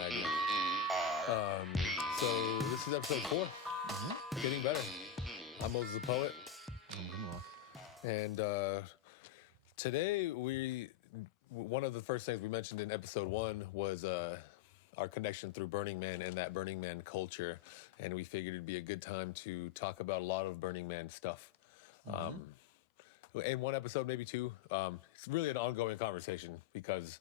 my idea. So this is episode 4. Mm-hmm. Getting better. I'm Moses the Poet. I'm GrimLock. And today one of the first things we mentioned in episode 1 was our connection through Burning Man and that Burning Man culture. And we figured it'd be a good time to talk about a lot of Burning Man stuff. In one episode, maybe 2. It's really an ongoing conversation because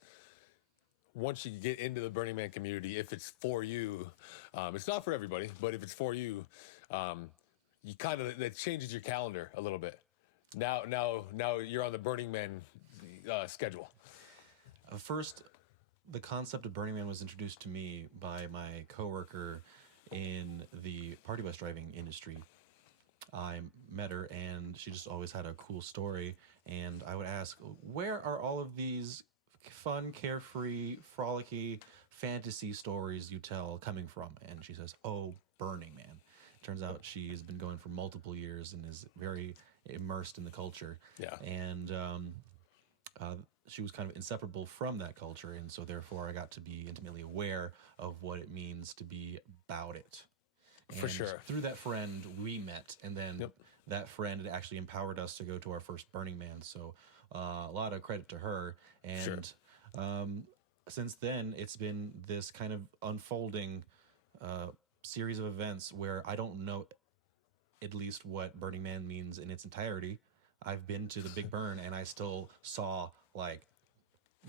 once you get into the Burning Man community, if it's for you, it's not for everybody, but if it's for you, you that changes your calendar a little bit. Now you're on the Burning Man schedule. First, the concept of Burning Man was introduced to me by my coworker in the party bus driving industry. I met her, and she just always had a cool story. And I would ask, where are all of these fun, carefree, frolicky fantasy stories you tell coming from? And she says, oh, Burning Man. Turns out she's been going for multiple years and is very immersed in the culture. Yeah. And she was kind of inseparable from that culture. And so therefore I got to be intimately aware of what it means to be about it. And for sure. Through that friend, we met. And then that friend had actually empowered us to go to our first Burning Man. So a lot of credit to her. And since then, it's been this kind of unfolding series of events where I don't know at least what Burning Man means in its entirety. I've been to the Big Burn, and I still saw like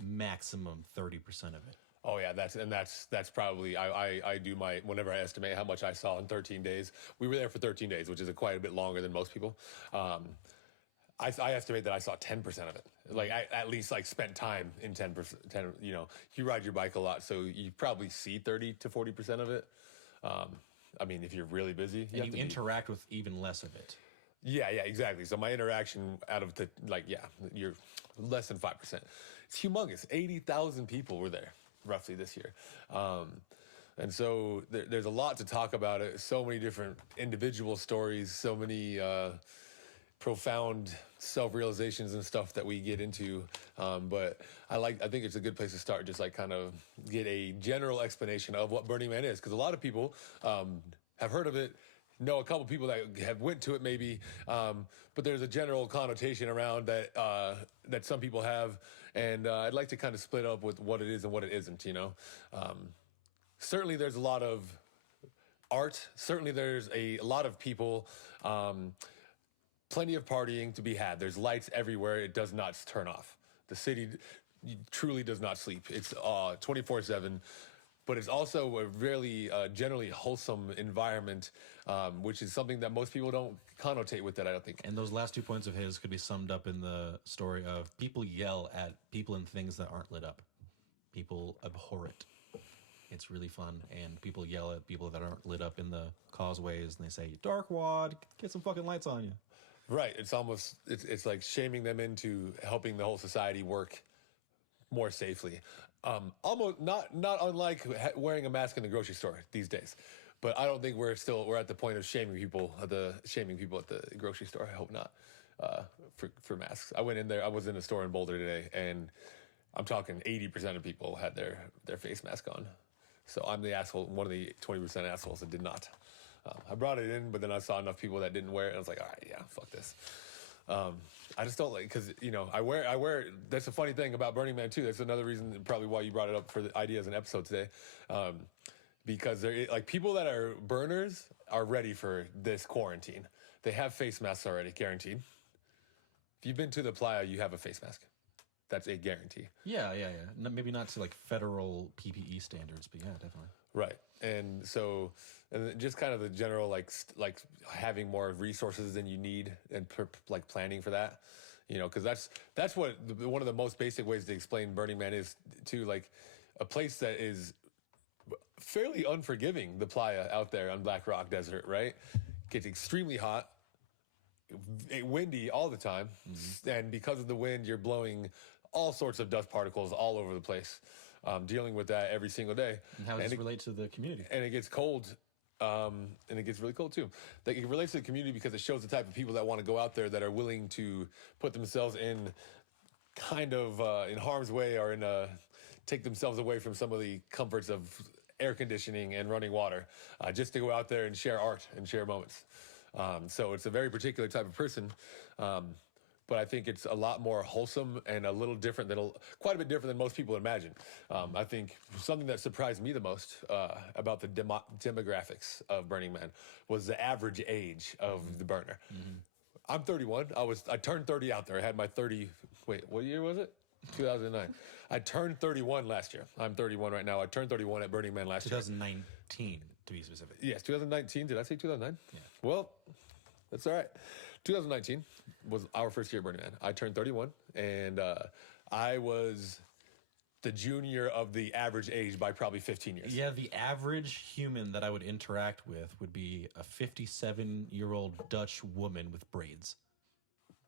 maximum 30% of it. Oh yeah, that's probably I do my whenever I estimate how much I saw in 13 days. We were there for 13 days, which is quite a bit longer than most people. I estimate that I saw 10% of it. Like I at least spent time in 10%. 10, you ride your bike a lot, so you probably see 30 to 40% of it. I mean, if you're really busy, you interact with even less of it. Yeah, exactly. So my interaction out of you're less than 5%. It's humongous. 80,000 people were there roughly this year. And so there's a lot to talk about it. So many different individual stories, so many profound self-realizations and stuff that we get into. But I think it's a good place to start, just kind of get a general explanation of what Burning Man is. Because a lot of people have heard of it, know a couple people that have went to it maybe, but there's a general connotation around that that some people have. And I'd like to kind of split up with what it is and what it isn't, Certainly there's a lot of art. Certainly there's a lot of people, plenty of partying to be had. There's lights everywhere. It does not turn off. The city truly does not sleep. It's 24/7, but it's also a really generally wholesome environment, which is something that most people don't connotate with that, I don't think. And those last 2 points of his could be summed up in the story of people yell at people and things that aren't lit up. People abhor it. It's really fun, and people yell at people that aren't lit up in the causeways, and they say, dark wad, get some fucking lights on you. Right. It's almost, it's like shaming them into helping the whole society work more safely. Almost not unlike wearing a mask in the grocery store these days. But I don't think we're at the point of shaming people at the grocery store. I hope not, for masks. I went in there, I was in a store in Boulder today, and I'm talking 80% of people had their face mask on. So I'm the asshole, one of the 20% assholes that did not. I brought it in, but then I saw enough people that didn't wear it, and I was like, all right, yeah, fuck this. I just don't because I wear. That's a funny thing about Burning Man too. That's another reason probably why you brought it up for the idea as an episode today, because they're people that are burners are ready for this quarantine. They have face masks already, guaranteed. If you've been to the playa, you have a face mask. That's a guarantee. Yeah. Maybe not to PPE PPE standards, but yeah, definitely. Right. And so, and just kind of the general, like having more resources than you need and planning for that, because that's what one of the most basic ways to explain Burning Man is to a place that is fairly unforgiving, the playa out there on Black Rock Desert, right? Gets extremely hot, windy all the time. Mm-hmm. And because of the wind, you're blowing all sorts of dust particles all over the place, dealing with that every single day. And how does it relate to the community? And it gets cold, and it gets really cold too. It relates to the community because it shows the type of people that want to go out there that are willing to put themselves in kind of in harm's way or take themselves away from some of the comforts of air conditioning and running water, just to go out there and share art and share moments. So it's a very particular type of person. But I think it's a lot more wholesome and a little different quite a bit different than most people imagine. I think something that surprised me the most about the demographics of Burning Man was the average age of the burner. I'm 31. I turned 30 out there. I had my 30. Wait, what year was it? 2009. I turned 31 last year. I'm 31 right now. I turned 31 at Burning Man last year. 2019, to be specific. Yes, 2019. Did I say 2009? Yeah. Well, that's all right. 2019 was our first year at Burning Man. I turned 31, and I was the junior of the average age by probably 15 years. Yeah, the average human that I would interact with would be a 57-year-old Dutch woman with braids.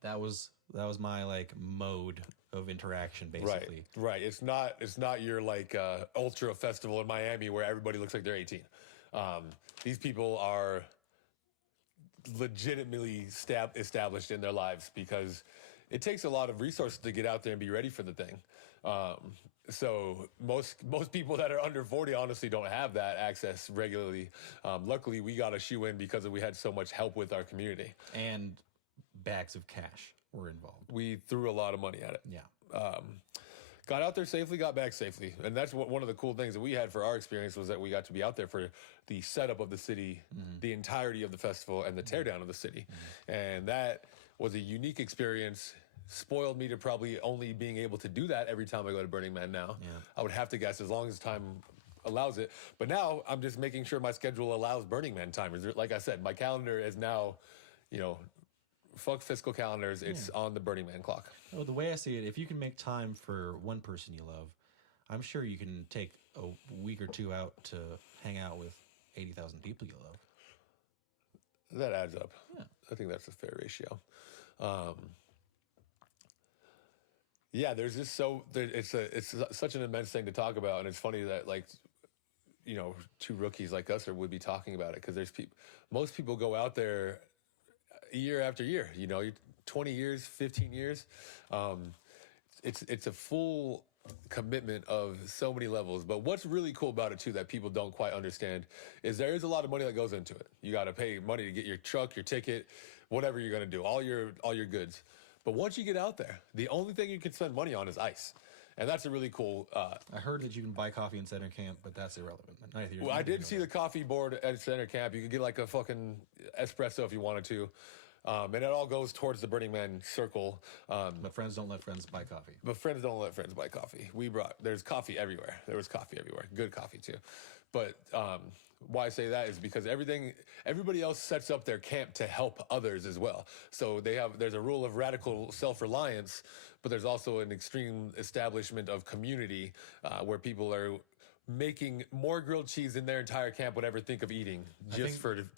That was my like mode of interaction, basically. Right. It's not your like ultra festival in Miami where everybody looks like they're 18. These people are legitimately established in their lives because it takes a lot of resources to get out there and be ready for the thing. So most people that are under 40 honestly don't have that access regularly. Luckily, we got a shoe in because we had so much help with our community. And bags of cash were involved. We threw a lot of money at it. Yeah. Got out there safely, got back safely. And that's one of the cool things that we had for our experience was that we got to be out there for the setup of the city, the entirety of the festival, and the teardown of the city. And that was a unique experience. Spoiled me to probably only being able to do that every time I go to Burning Man now. Yeah. I would have to guess as long as time allows it. But now I'm just making sure my schedule allows Burning Man time. Like I said, my calendar is now, fuck fiscal calendars. It's on the Burning Man clock. Well, the way I see it, if you can make time for one person you love, I'm sure you can take a week or two out to hang out with 80,000 people you love. That adds up. Yeah. I think that's a fair ratio. Yeah, there's just it's such an immense thing to talk about, and it's funny that two rookies like us would be talking about it because most people go out there year after year. 20 years, 15 years. It's a full commitment of so many levels. But what's really cool about it too that people don't quite understand is there is a lot of money that goes into it. You got to pay money to get your truck, your ticket, whatever you're going to do, all your goods. But once you get out there, the only thing you can spend money on is ice. And that's a really cool... I heard that you can buy coffee in center camp, but that's irrelevant. Well, I did see the coffee board at center camp. You could get like a fucking espresso if you wanted to. And it all goes towards the Burning Man circle. But friends don't let friends buy coffee. But friends don't let friends buy coffee. There's coffee everywhere. There was coffee everywhere. Good coffee too. But why I say that is because everybody else sets up their camp to help others as well. So there's a rule of radical self-reliance, but there's also an extreme establishment of community where people are making more grilled cheese in their entire camp would ever think of eating to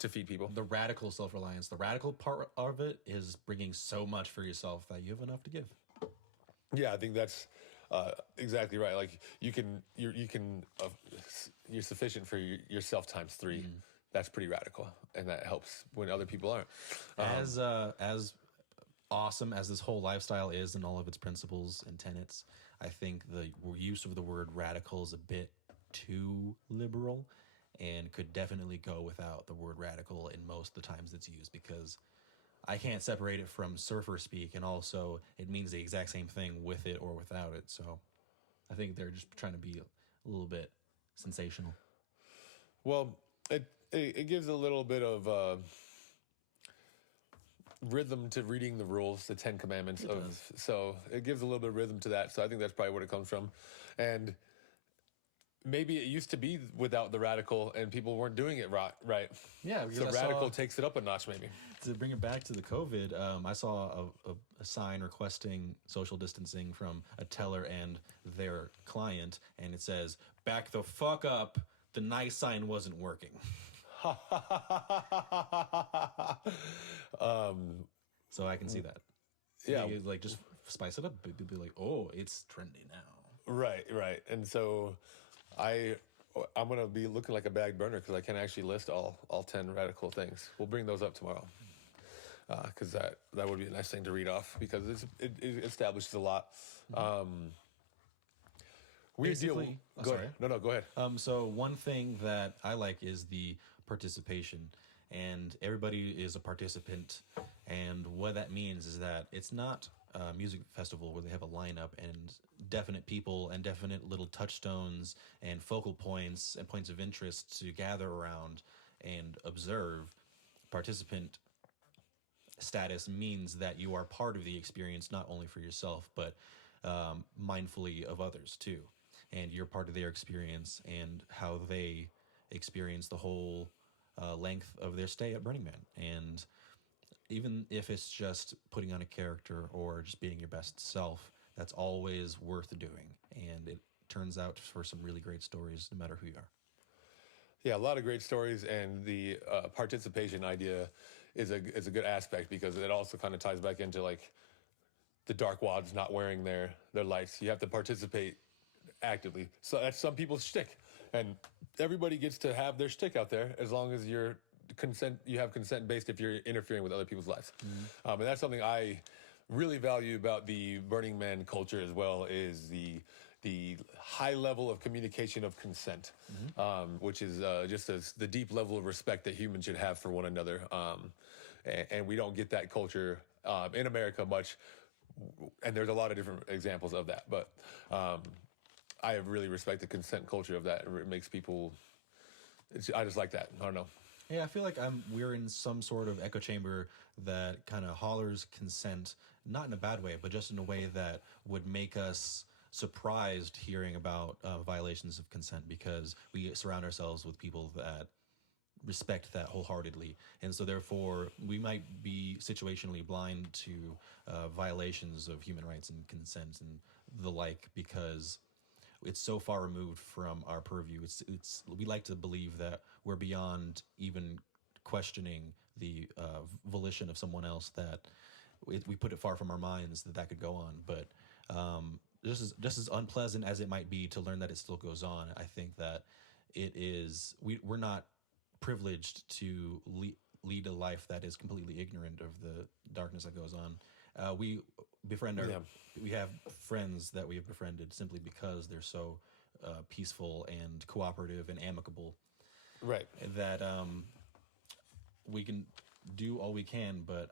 feed people. The radical self-reliance, the radical part of it is bringing so much for yourself that you have enough to give. Yeah, I think that's exactly right. Like you're sufficient for yourself times 3. That's pretty radical, and that helps when other people aren't. As awesome as this whole lifestyle is and all of its principles and tenets, I think the use of the word radical is a bit too liberal and could definitely go without the word radical in most of the times it's used, because I can't separate it from surfer speak, and also it means the exact same thing with it or without it. So I think they're just trying to be a little bit sensational. Well, it gives a little bit of rhythm to reading the rules, the 10 Commandments. So it gives a little bit of rhythm to that. So I think that's probably where it comes from. And maybe it used to be without the radical and people weren't doing it right. Yeah. So radical takes it up a notch maybe. To bring it back to the COVID, I saw a sign requesting social distancing from a teller and their client, and it says, "Back the fuck up. The nice sign wasn't working." So I can see that. Yeah. Like just spice it up. People be like, "Oh, it's trendy now." Right. And so I'm going to be looking like a bag burner because I can actually list all 10 radical things. We'll bring those up tomorrow because that would be a nice thing to read off because it establishes a lot. We deal. Basically- oh, Go sorry. ahead. No, go ahead. So one thing that I like is the participation, and everybody is a participant. And what that means is that it's not a music festival where they have a lineup and definite people and definite little touchstones and focal points and points of interest to gather around and observe. Participant status means that you are part of the experience, not only for yourself, but mindfully of others too. And you're part of their experience and how they experience the whole length of their stay at Burning Man. And even if it's just putting on a character or just being your best self, that's always worth doing. And it turns out for some really great stories, no matter who you are. Yeah, a lot of great stories, and the participation idea is a good aspect because it also kind of ties back into like the Dark Wads not wearing their lights. You have to participate actively. So that's some people's shtick, and everybody gets to have their shtick out there as long as you have consent based if you're interfering with other people's lives. And that's something I really value about the Burning Man culture as well, is the high level of communication of consent, which is just the deep level of respect that humans should have for one another. And we don't get that culture in America much, and there's a lot of different examples of that. But I really respect the consent culture of that. It makes people, I just like that. I don't know. Yeah, I feel like we're in some sort of echo chamber that kind of hollers consent, not in a bad way, but just in a way that would make us surprised hearing about violations of consent, because we surround ourselves with people that respect that wholeheartedly. And so therefore we might be situationally blind to violations of human rights and consent and the like, because it's so far removed from our purview. It's we like to believe that we're beyond even questioning the volition of someone else, that we put it far from our minds that could go on. But just as unpleasant as it might be to learn that it still goes on, I think that we're not privileged to lead a life that is completely ignorant of the darkness that goes on. We befriend we have friends that we have befriended simply because they're so peaceful and cooperative and amicable. Right. That we can do all we can, but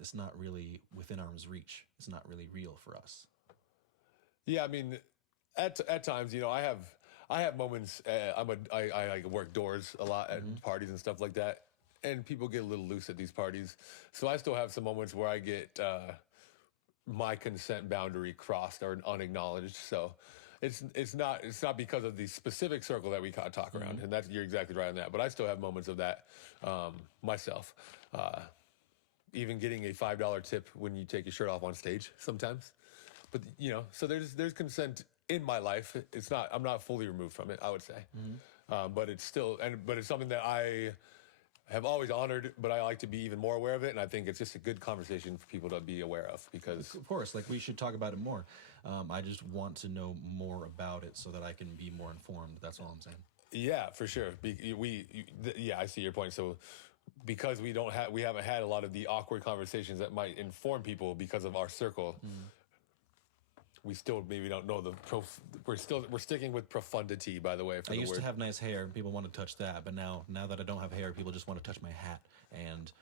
it's not really within arm's reach. It's not really real for us. Yeah, I mean, at times, I have moments. I like work doors a lot at parties and stuff like that, and people get a little loose at these parties. So I still have some moments where I get my consent boundary crossed or unacknowledged. So it's not because of the specific circle that we kind of talk around, and you're exactly right on that. But I still have moments of that myself. Even getting a $5 tip when you take your shirt off on stage sometimes. But so there's consent in my life. I'm not fully removed from it, I would say. But it's still, but it's something that I have always honored, but I like to be even more aware of it. And I think it's just a good conversation for people to be aware of, because of course, like, we should talk about it more. I just want to know more about it so that I can be more informed. That's all I'm saying. Yeah, for sure. I see your point. So because we haven't had a lot of the awkward conversations that might inform people because of our circle. We still maybe don't know we're sticking with profundity, by the way. I used to have nice hair and people want to touch that, but now that I don't have hair, people just want to touch my hat. And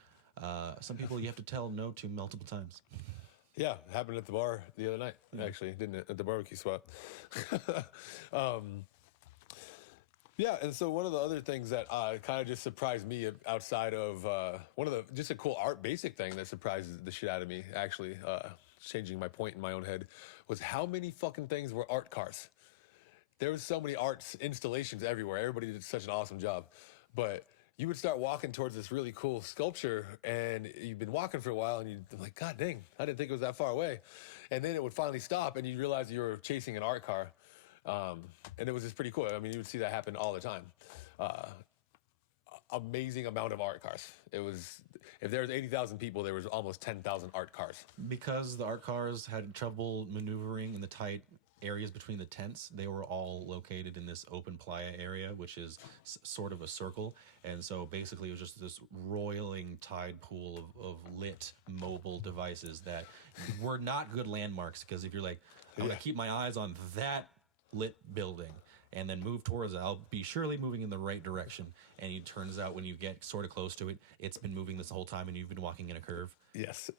some people you have to tell no to multiple times. Yeah, it happened at the bar the other night, actually, didn't it? At the barbecue spot. Yeah, and so one of the other things that kind of just surprised me outside of just a cool basic thing that surprises the shit out of me, actually, changing my point in my own head, was how many fucking things were art cars. There was so many arts installations everywhere. Everybody did such an awesome job. But you would start walking towards this really cool sculpture, and you've been walking for a while, and you're like, God dang, I didn't think it was that far away. And then it would finally stop, and you realize you were chasing an art car. And it was just pretty cool. I mean, you would see that happen all the time. Amazing amount of art cars. It was, if there was 80,000 people, there was almost 10,000 art cars. Because the art cars had trouble maneuvering in the tight areas between the tents, they were all located in this open playa area, which is sort of a circle. And so basically it was just this roiling tide pool of lit mobile devices that were not good landmarks, because if you're like, I'm going to keep my eyes on that lit building and then move towards it. I'll be surely moving in the right direction. And it turns out when you get sort of close to it, it's been moving this whole time and you've been walking in a curve. Yes.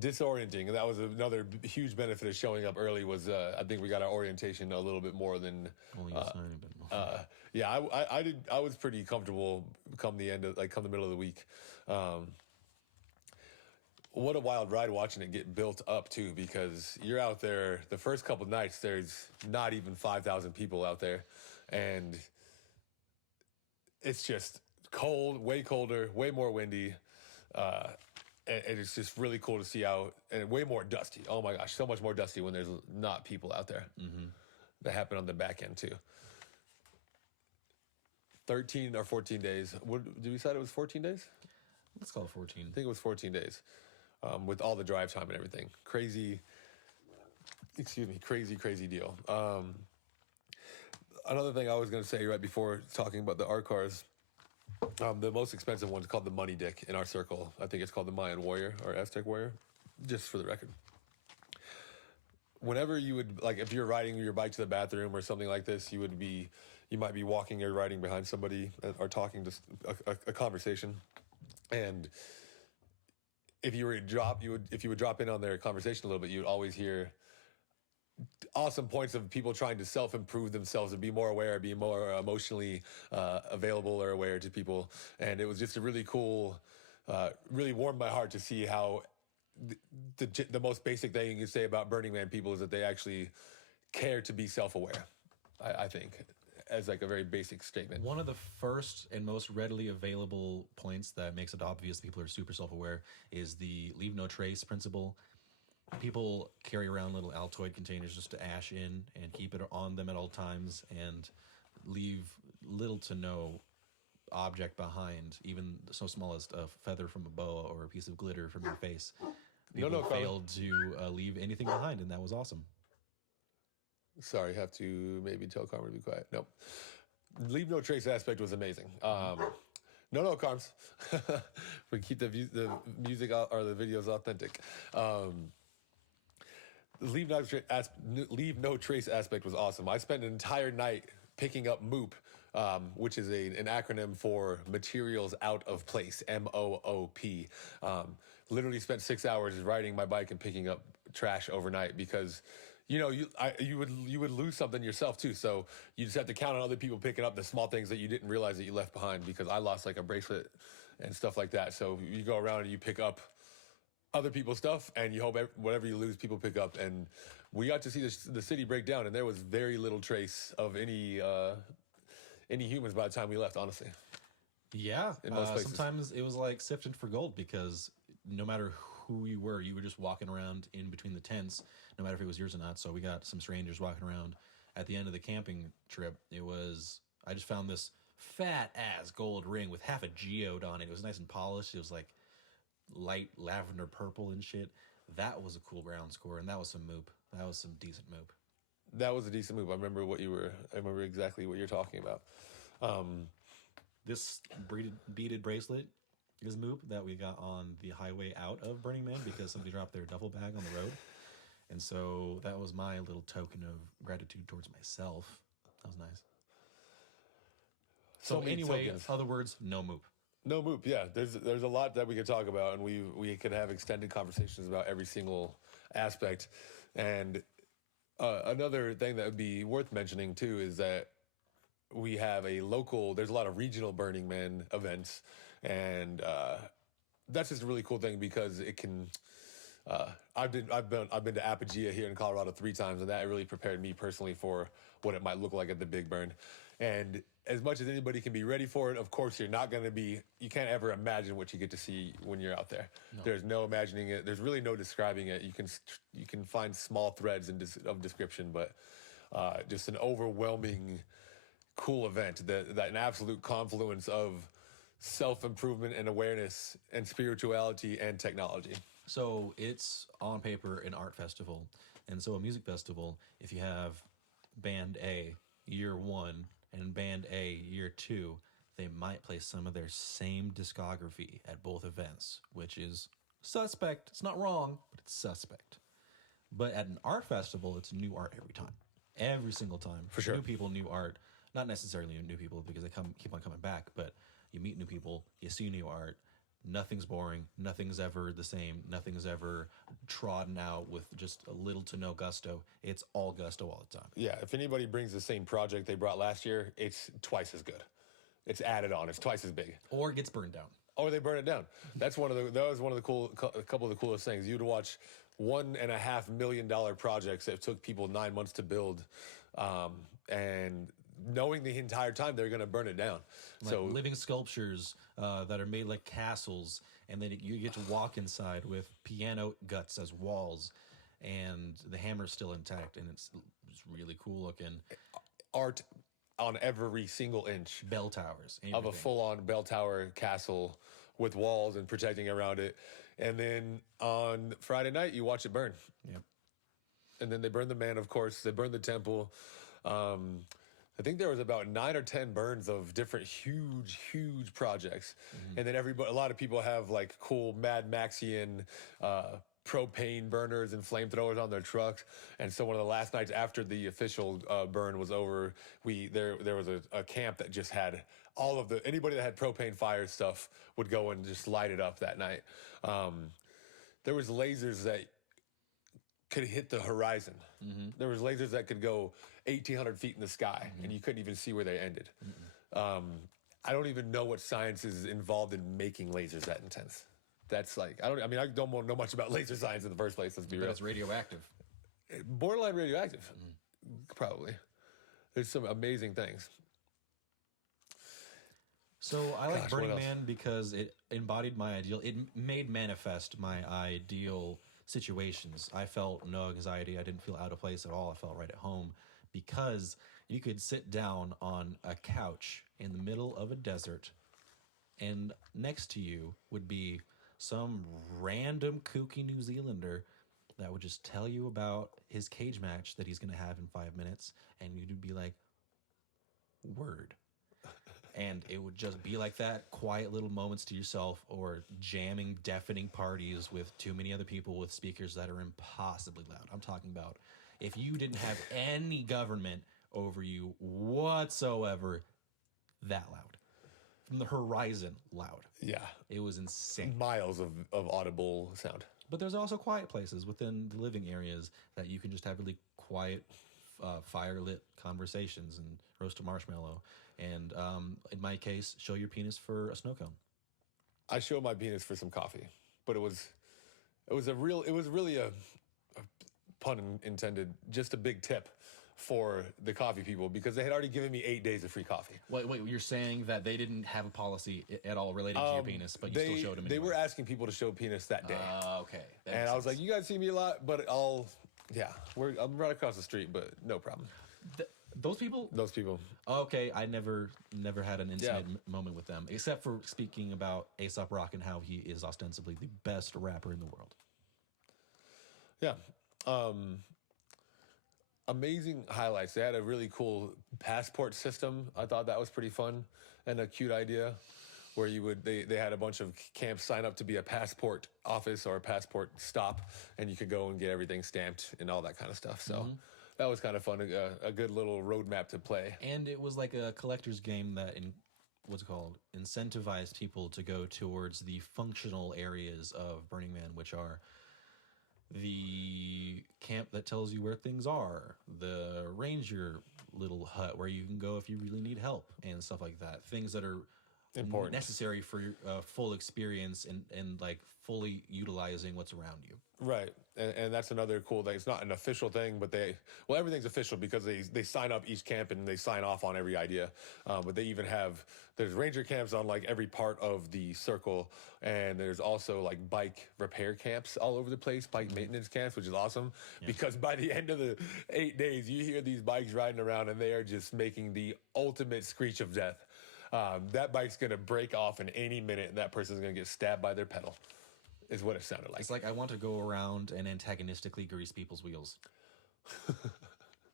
Disorienting. That was another huge benefit of showing up early was I think we got our orientation a little bit more than... Only a tiny bit more. Yeah, I was pretty comfortable come the middle of the week. What a wild ride watching it get built up too, because you're out there the first couple nights, there's not even 5,000 people out there. And it's just cold, way colder, way more windy. And it's just really cool to see out, and way more dusty. Oh my gosh, so much more dusty when there's not people out there. Mm-hmm. That happen on the back end too. 13 or 14 days. What, did we decide it was 14 days? Let's call it 14. I think it was 14 days. With all the drive time and everything. Crazy deal. Another thing I was going to say right before talking about the art cars, the most expensive one's called the Money Dick in our circle. I think it's called the Mayan Warrior or Aztec Warrior, just for the record. Whenever you would, like, if you're riding your bike to the bathroom or something like this, you might be walking or riding behind somebody or talking, just a conversation. And if you would drop in on their conversation a little bit, you would always hear awesome points of people trying to self-improve themselves and be more aware, be more emotionally available or aware to people. And it was just a really cool, really warmed my heart to see how the most basic thing you can say about Burning Man people is that they actually care to be self-aware, I think, as like a very basic statement. One of the first and most readily available points that makes it obvious people are super self-aware is the leave no trace principle. People carry around little Altoid containers just to ash in and keep it on them at all times and leave little to no object behind, even so small as a feather from a boa or a piece of glitter from your face. People failed to leave anything behind, and that was awesome. Sorry, have to maybe tell Carmen to be quiet. Nope. Leave no trace aspect was amazing. No, Carms. We keep the music or the videos authentic. Leave no trace aspect was awesome. I spent an entire night picking up MOOP, which is an acronym for Materials Out of Place, MOOP. Literally spent 6 hours riding my bike and picking up trash overnight because, you know, you would lose something yourself too. So you just have to count on other people picking up the small things that you didn't realize that you left behind, because I lost like a bracelet and stuff like that. So you go around and you pick up other people's stuff, and you hope whatever you lose, people pick up. And we got to see the city break down, and there was very little trace of any humans by the time we left, honestly. Yeah, in most places. Sometimes it was like sifting for gold, because no matter who you were just walking around in between the tents, no matter if it was yours or not. So we got some strangers walking around. At the end of the camping trip, I just found this fat ass gold ring with half a geode on it. It was nice and polished. It was like light lavender purple and shit. That was a cool ground score, and that was some MOOP. That was some decent MOOP. That was a decent MOOP. I remember exactly what you're talking about. This beaded bracelet is MOOP that we got on the highway out of Burning Man because somebody dropped their duffel bag on the road. And so that was my little token of gratitude towards myself. That was nice. So anyway, in other words, no MOOP. No MOOP, yeah. There's a lot that we could talk about, and we could have extended conversations about every single aspect. And another thing that would be worth mentioning too is that we have there's a lot of regional Burning Man events, and that's just a really cool thing because it can. I've been to Apogea here in Colorado 3 times, and that really prepared me personally for what it might look like at the Big Burn. And as much as anybody can be ready for it, of course, you can't ever imagine what you get to see when you're out there. No. There's no imagining it. There's really no describing it. You can find small threads of description, but just an overwhelming cool event, that an absolute confluence of self-improvement and awareness and spirituality and technology. So it's on paper an art festival. And so a music festival, if you have band A year 1 and band A year 2, they might play some of their same discography at both events, which is suspect. It's not wrong, but it's suspect. But at an art festival, it's new art every time, every single time. For sure. New people, new art. Not necessarily new people because they keep on coming back, but you meet new people, you see new art. Nothing's boring. Nothing's ever the same. Nothing's ever trodden out with just a little to no gusto. It's all gusto all the time. Yeah, if anybody brings the same project they brought last year, it's twice as good. It's added on. It's twice as big. Or it gets burned down. Or they burn it down. That was one of the a couple of the coolest things. You'd watch $1.5 million projects that took people 9 months to build, and knowing the entire time they're going to burn it down. Like living sculptures that are made like castles, and then you get to walk inside with piano guts as walls, and the hammer's still intact, and it's really cool looking. Art on every single inch. Bell towers. Of a full-on bell tower castle with walls and protecting around it. And then on Friday night, you watch it burn. Yep. And then they burn the man, of course. They burn the temple. I think there was about 9 or 10 burns of different huge projects. Mm-hmm. And then a lot of people have like cool Mad Maxian propane burners and flamethrowers on their trucks. And so one of the last nights after the official burn was over, there was a camp that just had all of anybody that had propane fire stuff would go and just light it up that night. There was lasers that could hit the horizon. Mm-hmm. There was lasers that could go 1,800 feet in the sky, mm-hmm. and you couldn't even see where they ended. Mm-hmm. I don't even know what science is involved in making lasers that intense. That's like, I don't know much about laser science in the first place, let's be real. It's radioactive. Borderline radioactive, probably. There's some amazing things. So I like Burning Man because it embodied my ideal. It made manifest my ideal situations. I felt no anxiety. I didn't feel out of place at all. I felt right at home because you could sit down on a couch in the middle of a desert, and next to you would be some random kooky New Zealander that would just tell you about his cage match that he's going to have in 5 minutes, and you'd be like, word. And it would just be like that, quiet little moments to yourself, or jamming, deafening parties with too many other people with speakers that are impossibly loud. I'm talking about if you didn't have any government over you whatsoever, that loud. From the horizon, loud. Yeah. It was insane. Miles of audible sound. But there's also quiet places within the living areas that you can just have really quiet, fire-lit conversations and roast a marshmallow. And in my case, show your penis for a snow cone. I showed my penis for some coffee, but it was really a pun intended, just a big tip for the coffee people because they had already given me 8 days of free coffee. Wait, you're saying that they didn't have a policy at all related to your penis, but you still showed them anyway? They were asking people to show penis that day. Okay. And I was like, you guys see me a lot, but I'm right across the street, but no problem. Those people? Those people. Okay, I never had an intimate moment with them, except for speaking about A$AP Rock and how he is ostensibly the best rapper in the world. Yeah. Amazing highlights. They had a really cool passport system. I thought that was pretty fun and a cute idea where they had a bunch of camps sign up to be a passport office or a passport stop, and you could go and get everything stamped and all that kind of stuff. So that was kind of fun, a good little roadmap to play. And it was like a collector's game that incentivized people to go towards the functional areas of Burning Man, which are the camp that tells you where things are, the ranger little hut where you can go if you really need help and stuff like that. Things that are important, necessary for your full experience and like fully utilizing what's around you. Right. And that's another cool thing. It's not an official thing, but everything's official because they sign up each camp and they sign off on every idea. But they even there's ranger camps on like every part of the circle. And there's also like bike repair camps all over the place, bike maintenance camps, which is awesome because by the end of the 8 days, you hear these bikes riding around and they are just making the ultimate screech of death. That bike's going to break off in any minute and that person's going to get stabbed by their pedal. Is what it sounded like. It's like I want to go around and antagonistically grease people's wheels.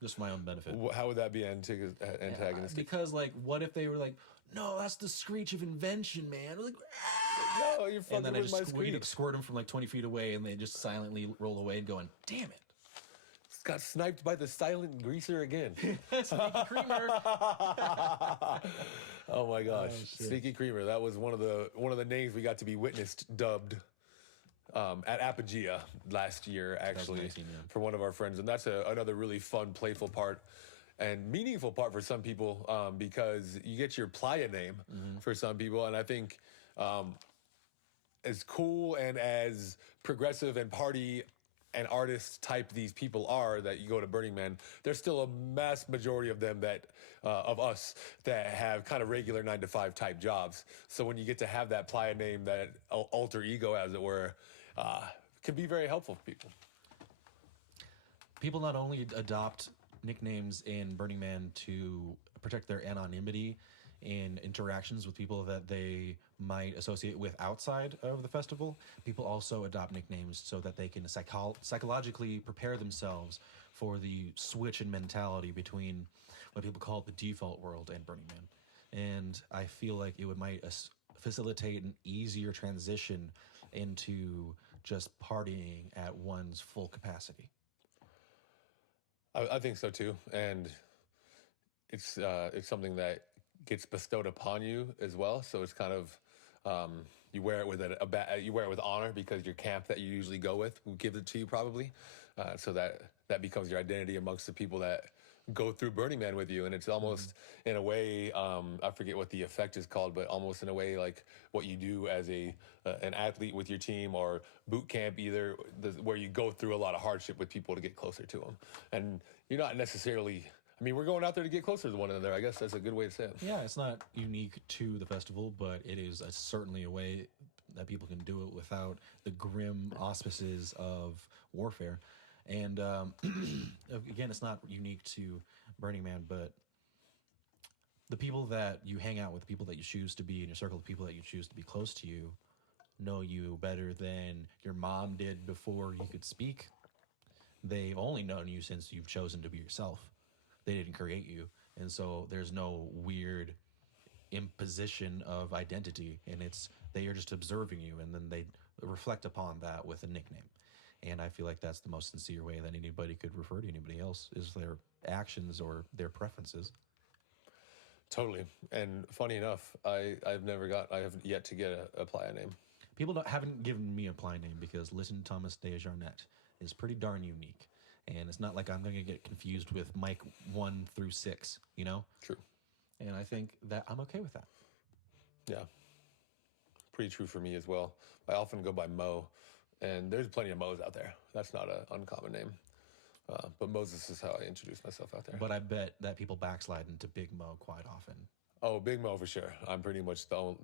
Just for my own benefit. How would that be antagonistic? Because, like, what if they were like, no, that's the screech of invention, man. Like, no, you're fucking with my screech. Squirt them from like 20 feet away and they just silently roll away and going, damn it. got sniped by the silent greaser again. Sneaky Creamer. Oh my gosh, shit. Sneaky Creamer. That was one of the names we got to be witnessed dubbed at Apogea last year, actually, 2019, yeah. for one of our friends, and that's another really fun, playful part. And meaningful part for some people because you get your playa name for some people. And I think as cool and as progressive and party and artist type these people are that you go to Burning Man, there's still a mass majority of them that of us that have kind of regular 9-to-5 type jobs. So when you get to have that playa name, that alter ego, as it were, can be very helpful for people. People not only adopt nicknames in Burning Man to protect their anonymity in interactions with people that they might associate with outside of the festival, people also adopt nicknames so that they can psychologically prepare themselves for the switch in mentality between what people call the default world and Burning Man. And I feel like it might facilitate an easier transition into just partying at one's full capacity. I think so too, and it's something that gets bestowed upon you as well. So it's kind of you wear it with you wear it with honor because your camp that you usually go with will give it to you probably, so that becomes your identity amongst the people that go through Burning Man with you. And it's almost in a way, I forget what the effect is called, but almost in a way like what you do as an athlete with your team or boot camp, where you go through a lot of hardship with people to get closer to them. And you're not necessarily, I mean, we're going out there to get closer to one another. I guess that's a good way to say it. Yeah, it's not unique to the festival, but it is certainly a way that people can do it without the grim auspices of warfare. And again, it's not unique to Burning Man, but the people that you hang out with, the people that you choose to be in your circle, the people that you choose to be close to you, know you better than your mom did before you could speak. They've only known you since you've chosen to be yourself. They didn't create you. And so there's no weird imposition of identity, and they are just observing you, and then they reflect upon that with a nickname. And I feel like that's the most sincere way that anybody could refer to anybody else, is their actions or their preferences. Totally. And funny enough, I have yet to get a playa name. People haven't given me a playa name because Listen Thomas Desjardins is pretty darn unique. And it's not like I'm going to get confused with Mike 1 through 6, you know? True. And I think that I'm okay with that. Yeah. Pretty true for me as well. I often go by Mo, and there's plenty of Mo's out there. That's not an uncommon name. But Moses is how I introduce myself out there. But I bet that people backslide into Big Mo quite often. Oh, Big Mo for sure. I'm pretty much the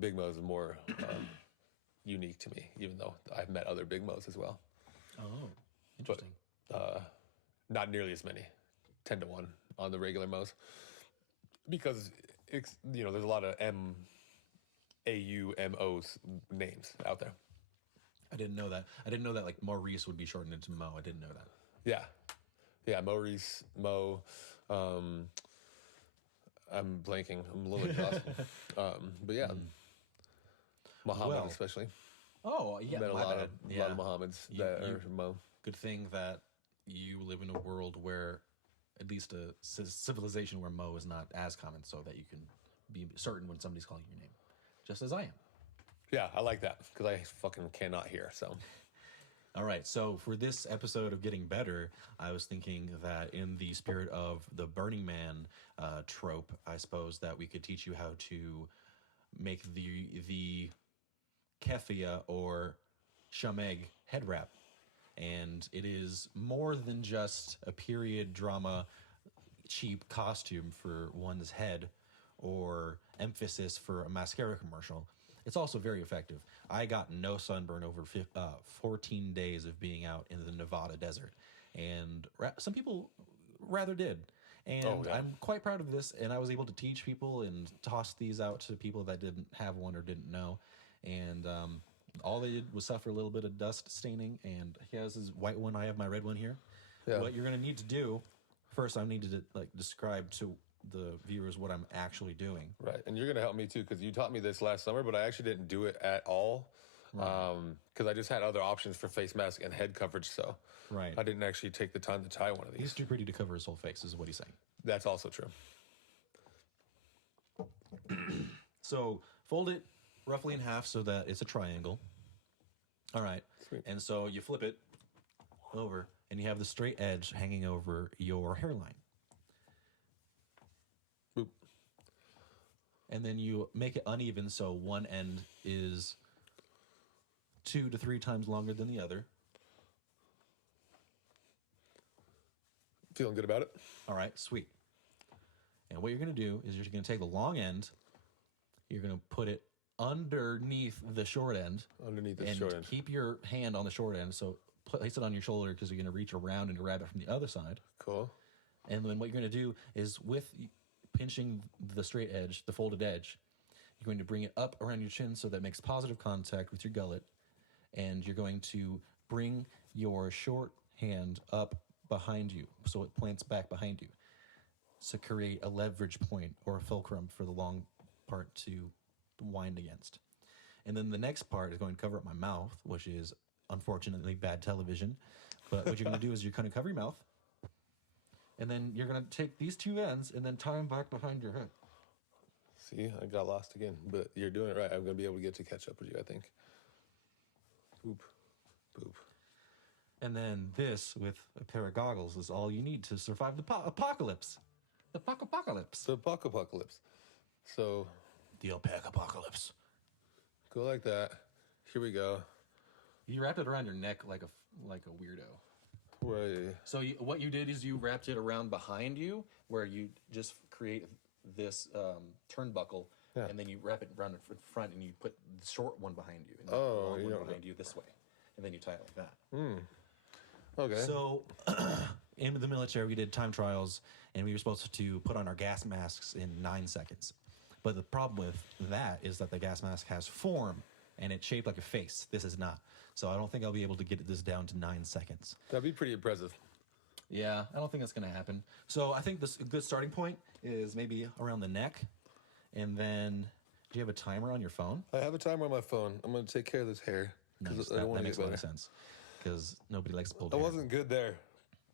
Big Mo is more unique to me, even though I've met other Big Mo's as well. Oh, interesting. But not nearly as many, 10 to 1 on the regular Mo's, because there's a lot of MAUMO's names out there. I didn't know that. I didn't know that like Maurice would be shortened into Mo. I didn't know that. Yeah, Maurice, Mo. I'm blanking. I'm a little exhausted. But yeah, Muhammad especially. Oh, yeah. Met a lot of Muhammads that are Mo. Good thing that you live in a world where, at least a civilization where Mo is not as common, so that you can be certain when somebody's calling your name, just as I am. Yeah, I like that because I fucking cannot hear. So, all right. So for this episode of Getting Better, I was thinking that in the spirit of the Burning Man trope, I suppose that we could teach you how to make the keffiyeh or shameg head wrap. And it is more than just a period drama cheap costume for one's head or emphasis for a mascara commercial. It's also very effective. I got no sunburn over 14 days of being out in the Nevada desert. And some people rather did. And I'm quite proud of this. And I was able to teach people and toss these out to people that didn't have one or didn't know. And all they did was suffer a little bit of dust staining. And he has his white one. I have my red one here. Yeah. What you're going to need to do, first I need to describe to the viewers what I'm actually doing. Right. And you're going to help me too, because you taught me this last summer, but I actually didn't do it at all. Because I just had other options for face mask and head coverage, so Right. I didn't actually take the time to tie one of these. He's too pretty to cover his whole face, is what he's saying. That's also true. So fold it roughly in half so that it's a triangle. All right. Sweet. And so you flip it over, and you have the straight edge hanging over your hairline. Boop. And then you make it uneven so one end is 2 to 3 times longer than the other. Feeling good about it? All right, sweet. And what you're going to do is you're going to take the long end, you're going to put it underneath the short end. Underneath the and short end. keep your hand on the short end. So place it on your shoulder because you're going to reach around and grab it from the other side. Cool. And then what you're going to do is with pinching the straight edge, the folded edge, you're going to bring it up around your chin so that it makes positive contact with your gullet. And you're going to bring your short hand up behind you so it plants back behind you. To create a leverage point or a fulcrum for the long part to wind against. And then the next part is going to cover up my mouth, which is unfortunately bad television. But what you're going to do is you're going to cover your mouth. And then you're going to take these two ends and then tie them back behind your head. See, I got lost again, but you're doing it right. I'm going to be able to get to catch up with you, I think. Boop, boop. And then this, with a pair of goggles, is all you need to survive the apocalypse. The apocalypse. The apocalypse. So, The alpaca apocalypse. go like that. Here we go. You wrapped it around your neck like a weirdo. Right. So what you did is you wrapped it around behind you, where you just create this turnbuckle, Yeah. and then you wrap it around in front, and you put the short one behind you, and the Oh, long you one don't- behind you this way, and then you tie it like that. Okay. So in the military, we did time trials, and we were supposed to put on our gas masks in 9 seconds. But the problem with that is that the gas mask has form, and it's shaped like a face. This is not. So I don't think I'll be able to get this down to 9 seconds. That'd be pretty impressive. Yeah, I don't think that's going to happen. So I think this a good starting point is maybe around the neck. And then, do you have a timer on your phone? I have a timer on my phone. I'm going to take care of this hair. Nice. I That don't want to makes get a lot better. of sense. Because nobody likes to pull I hair. wasn't good there,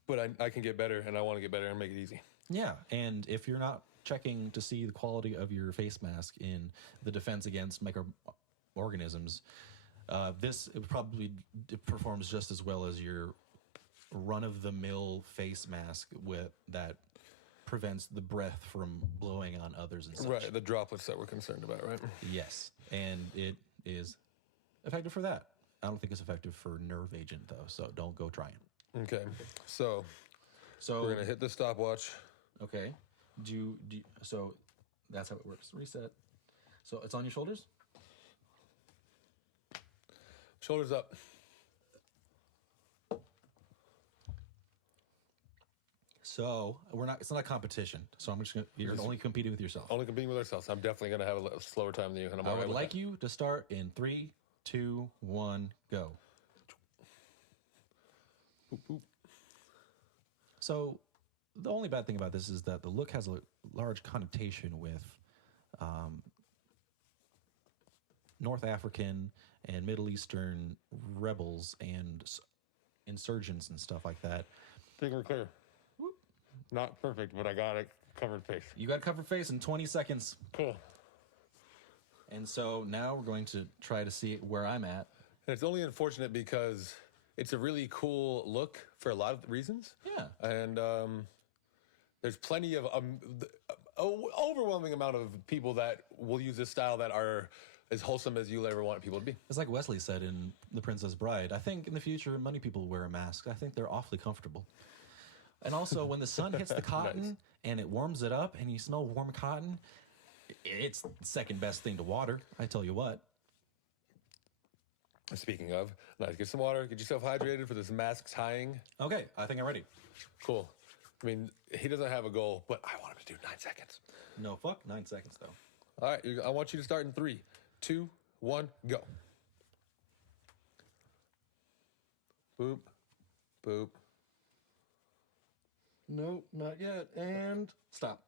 but I can get better, and I want to get better and make it easy. Yeah, and if you're not checking to see the quality of your face mask in the defense against microorganisms, this probably performs just as well as your run-of-the-mill face mask that prevents the breath from blowing on others and such. Right, the droplets that we're concerned about, right? Yes, and it is effective for that. I don't think it's effective for nerve agent though, so don't go trying. Okay, so So we're going to hit the stopwatch. okay, so that's how it works. Reset. So it's on your shoulders. Shoulders up. So we're not. It's not a competition. So I'm just gonna. You're only competing with yourself. Only competing with ourselves. I'm definitely going to have a little slower time than you, and I'm I all right would with like that. you to start in 3, 2, 1, go. Boop, boop. So the only bad thing about this is that the look has a large connotation with North African and Middle Eastern rebels and insurgents and stuff like that. Think we're clear. Not perfect, but I got a covered face. You got covered face in 20 seconds. Cool. And so now we're going to try to see where I'm at. And it's only unfortunate because it's a really cool look for a lot of reasons. Yeah. And there's plenty of overwhelming amount of people that will use this style that are as wholesome as you'll ever want people to be. It's like Wesley said in The Princess Bride. I think in the future, many people wear a mask. I think they're awfully comfortable. And also, when the sun hits the cotton Nice. and it warms it up and you smell warm cotton, it's the second best thing to water. I tell you what. Speaking of, nice. Get some water. Get yourself hydrated for this mask tying. Okay, I think I'm ready. Cool. I mean, he doesn't have a goal, but I want him to do 9 seconds. No, fuck 9 seconds, though. All right, I want you to start in 3, 2, 1, go. Boop, boop. Nope, not yet. And stop.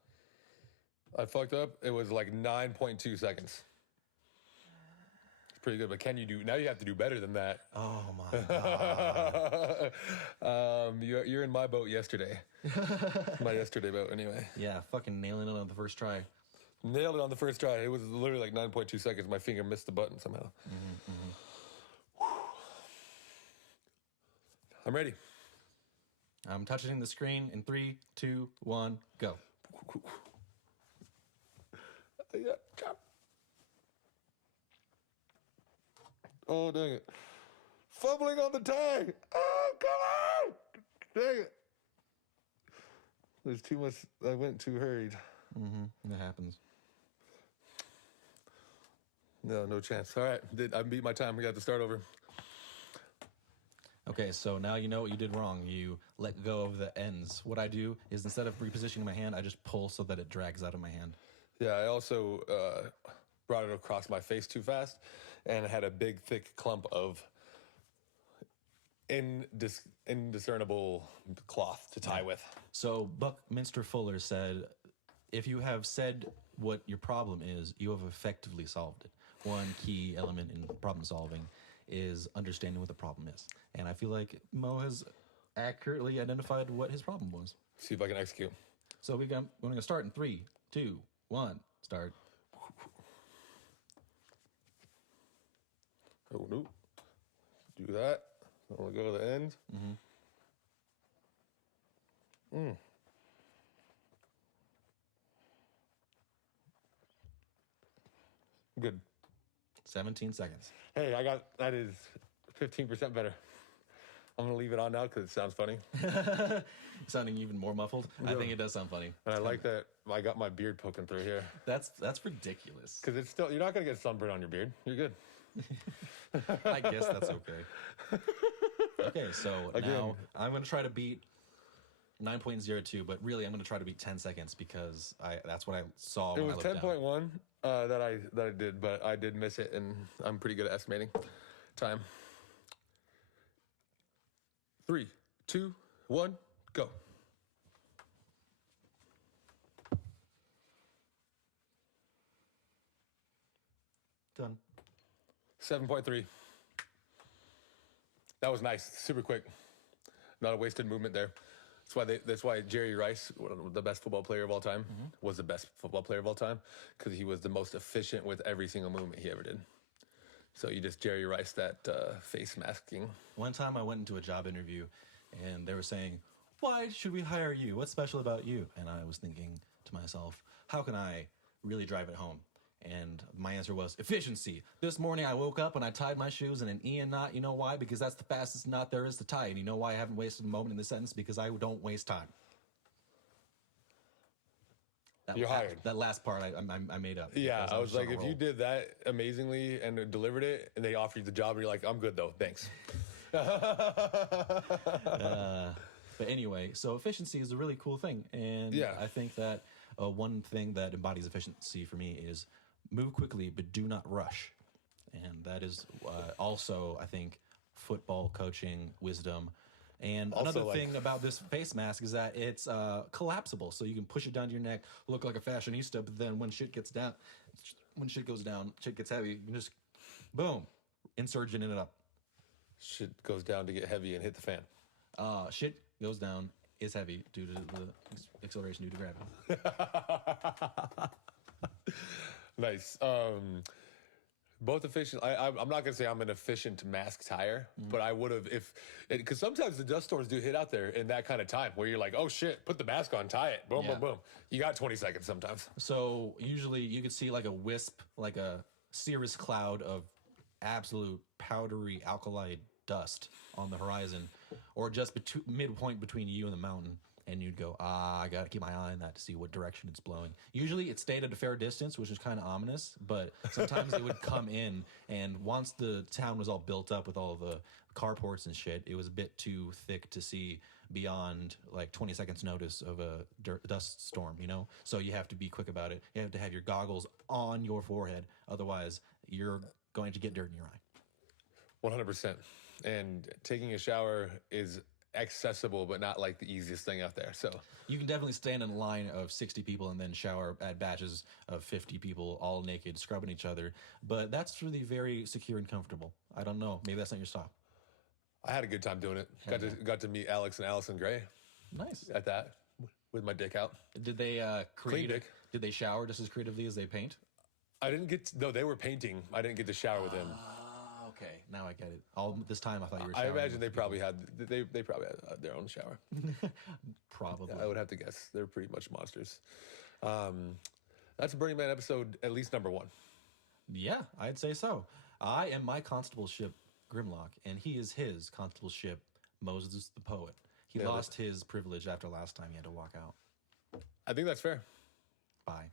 I fucked up. It was like 9.2 seconds. pretty good. But can you do, now you have to do better than that. Oh my God. You're in my boat yesterday. My yesterday boat, anyway. Yeah, fucking nailing it on the first try. Nailed it on the first try. It was literally like 9.2 seconds. My finger missed the button somehow. I'm ready. I'm touching the screen in 3, 2, 1, go. Yeah. Oh, dang it. Fumbling on the tag. Oh, come on. Dang it. There's too much. I went too hurried. That happens. No chance. All right. I beat my time. We got to start over. Okay, so now you know what you did wrong. You let go of the ends. What I do is instead of repositioning my hand, I just pull so that it drags out of my hand. Yeah, I also brought it across my face too fast and had a big, thick clump of indiscernible cloth to tie with. So Buckminster Fuller said, if you have said what your problem is, you have effectively solved it. One key element in problem solving is understanding what the problem is. And I feel like Mo has accurately identified what his problem was. See if I can execute. So we're going to start in 3, 2, 1, start. Oh, no. Do that. I want to go to the end. Good. 17 seconds. Hey, that is 15% better. I'm going to leave it on now because it sounds funny. Sounding even more muffled. I think it does sound funny. And I like that I got my beard poking through here. That's ridiculous. Because it's still, you're not going to get sunburn on your beard. You're good. I guess that's okay. Okay, so now I'm going to try to beat 9.02, but really I'm going to try to beat 10 seconds because that's what I saw when I looked down. It was 10.1 that I did, but I did miss it, and I'm pretty good at estimating time. 3, 2, 1, go. Done. 7.3. That was nice. Super quick. Not a wasted movement there. That's why Jerry Rice, the best football player of all time, was the best football player of all time, because he was the most efficient with every single movement he ever did. So you just Jerry Rice that face masking. One time I went into a job interview and they were saying, why should we hire you? What's special about you? And I was thinking to myself, how can I really drive it home? And my answer was efficiency. This morning I woke up and I tied my shoes in an Ian knot. You know why? Because that's the fastest knot there is to tie. And you know why I haven't wasted a moment in this sentence? Because I don't waste time. You're hired. That last part I made up. Yeah, I was like, if you did that amazingly and delivered it, and they offered you the job, and you're like, I'm good though, thanks. But anyway, so efficiency is a really cool thing. And yeah. I think that one thing that embodies efficiency for me is move quickly, but do not rush. And that is also, I think, football coaching wisdom. And also, another thing about this face mask is that it's collapsible, so you can push it down to your neck, look like a fashionista. But then when shit goes down, shit gets heavy. You can just boom, insert it up. Shit goes down to get heavy and hit the fan. Shit goes down is heavy due to the acceleration due to gravity. Nice. Both efficient. I'm not gonna say I'm an efficient mask tire, but I would have because sometimes the dust storms do hit out there in that kind of time where you're like, oh shit, put the mask on, tie it, boom, boom, boom. You got 20 seconds sometimes. So usually you could see like a wisp, like a cirrus cloud of absolute powdery alkali dust on the horizon, or just midpoint between you and the mountain. And you'd go, I got to keep my eye on that to see what direction it's blowing. Usually it stayed at a fair distance, which is kind of ominous, but sometimes it would come in. And once the town was all built up with all the carports and shit, it was a bit too thick to see beyond like 20 seconds notice of a dust storm, you know? So you have to be quick about it. You have to have your goggles on your forehead. Otherwise, you're going to get dirt in your eye. 100%. And taking a shower is accessible, but not like the easiest thing out there. So You can definitely stand in a line of 60 people and then shower at batches of 50 people, all naked, scrubbing each other. But that's really very secure and comfortable. I don't know. Maybe that's not your style. I had a good time doing it. Got to meet Alex and Allison Gray Nice. at that with my dick out. Did they Clean dick. Did they shower just as creatively as they paint? I didn't get no. They were painting. I didn't get to shower with them. Ah, okay. Now I get it. All this time I thought you were I showering. imagine they probably had their own shower. Probably. I would have to guess. They're pretty much monsters. That's Burning Man episode, at least number 1. Yeah, I'd say so. I am my constableship, Grimlock, and he is his constableship, Moses the Poet. He Nailed lost his privilege after last time he had to walk out. I think that's fair. Bye.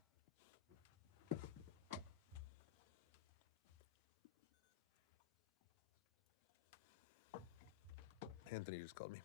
Anthony just called me.